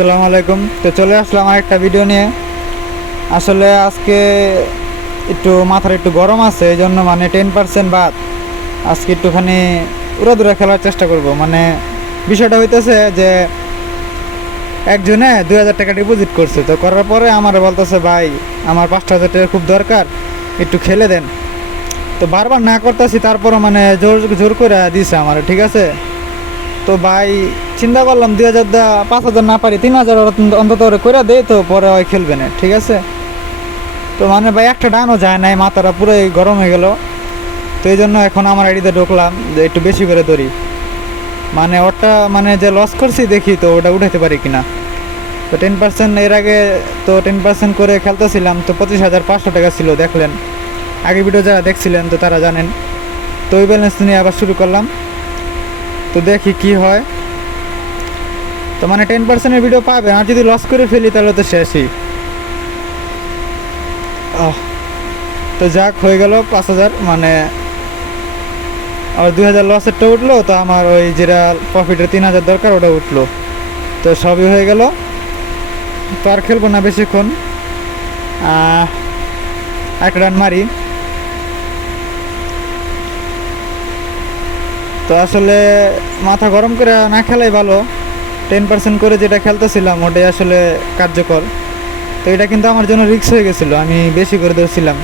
আসসালামু আলাইকুম। তো চলে আসলাম আরেকটা ভিডিও নিয়ে। আসলে আজকে একটু মাথার একটু গরম আছে, এই জন্য মানে 10% বাদ আজকে একটুখানি উড়াদুরা খেলার চেষ্টা করব। মানে বিষয়টা হইতেছে যে একজনে 2000 টাকা ডিপোজিট করছে, তো করার পরে আমার বলতেছে ভাই আমার 5000 টাকা খুব দরকার, একটু খেলে দেন। তো বারবার না করতেছি, তারপরও মানে জোর জোর করে দিছে আমার, ঠিক আছে। তো ভাই চিন্তা করলাম 2000 দা 5000 না পারি 3000 অন্তত করে দেয়, তো পরে ওই খেলবে না, ঠিক আছে। তো মানে ভাই একটা ডানও যায় নাই, মাথাটা পুরোই গরম হয়ে গেল। তো এই জন্য এখন আমার আইডিতে ঢুকলাম যে একটু বেশি করে ধরি, মানে ওটা মানে যে লস করছি দেখি তো ওটা উঠাইতে পারি কিনা। তো 10% এর আগে তো 10% করে খেলতেছিলাম, তো 25,500 টাকা ছিল, দেখলেন আগে ভিডিও যারা দেখছিলেন তো তারা জানেন। তো ওই ব্যালেন্স নিয়ে আবার শুরু করলাম, তো দেখি কি হয়। তো মানে 10%-এর ভিডিও পাবেন, আর যদি লস করে ফেলি তাহলে তো শেষই। তো যাক, হয়ে গেল 5000, মানে আর 2000 লসেরটা উঠলো, তো আমার ওই যেটা প্রফিটের 3000 দরকার ওটা উঠলো। তো সবই হয়ে গেল। তো আর খেলবো না বেশিক্ষণ, একটা রান মারি। তো আসলে মাথা গরম করে না খেলাই ভালো। 10% করে যেটা খেলতেছিলাম ওটাই আসলে কার্যকর। তো এটা কিন্তু আমার জন্য রিস্ক হয়ে গেছিলো, আমি বেশি করে ধরছিলাম।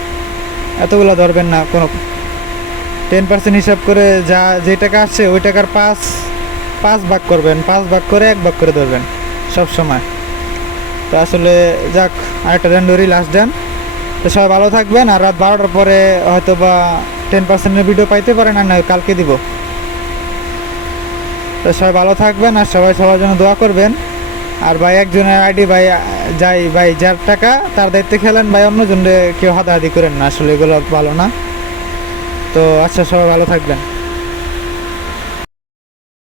এতগুলো ধরবেন না, কোনো 10% হিসাব করে যা যে টাকা আসছে ওই টাকার পাঁচ পাঁচ ভাগ করবেন, 5 ভাগ করে 1 ভাগ করে ধরবেন সব সময়। তো আসলে যাক, আরেকটা রান ধরি, লাস্ট রান। তো সবাই ভালো থাকবেন, আর রাত 12টার পরে হয়তো বা 10%-এর ভিডিও পাইতে পারেন, আর না কালকে দিব। তো সবাই ভালো থাকবেন, আর সবাই সবার জন্য দোয়া করবেন। আর ভাই একজনের আইডি ভাই যাই ভাই, যার টাকা তার দায়িত্বে খেলেন ভাই, অন্যজনকে কেউ হাতাহাতি করেন না, আসলে এগুলো ভালো না। তো আচ্ছা, সবাই ভালো থাকবেন।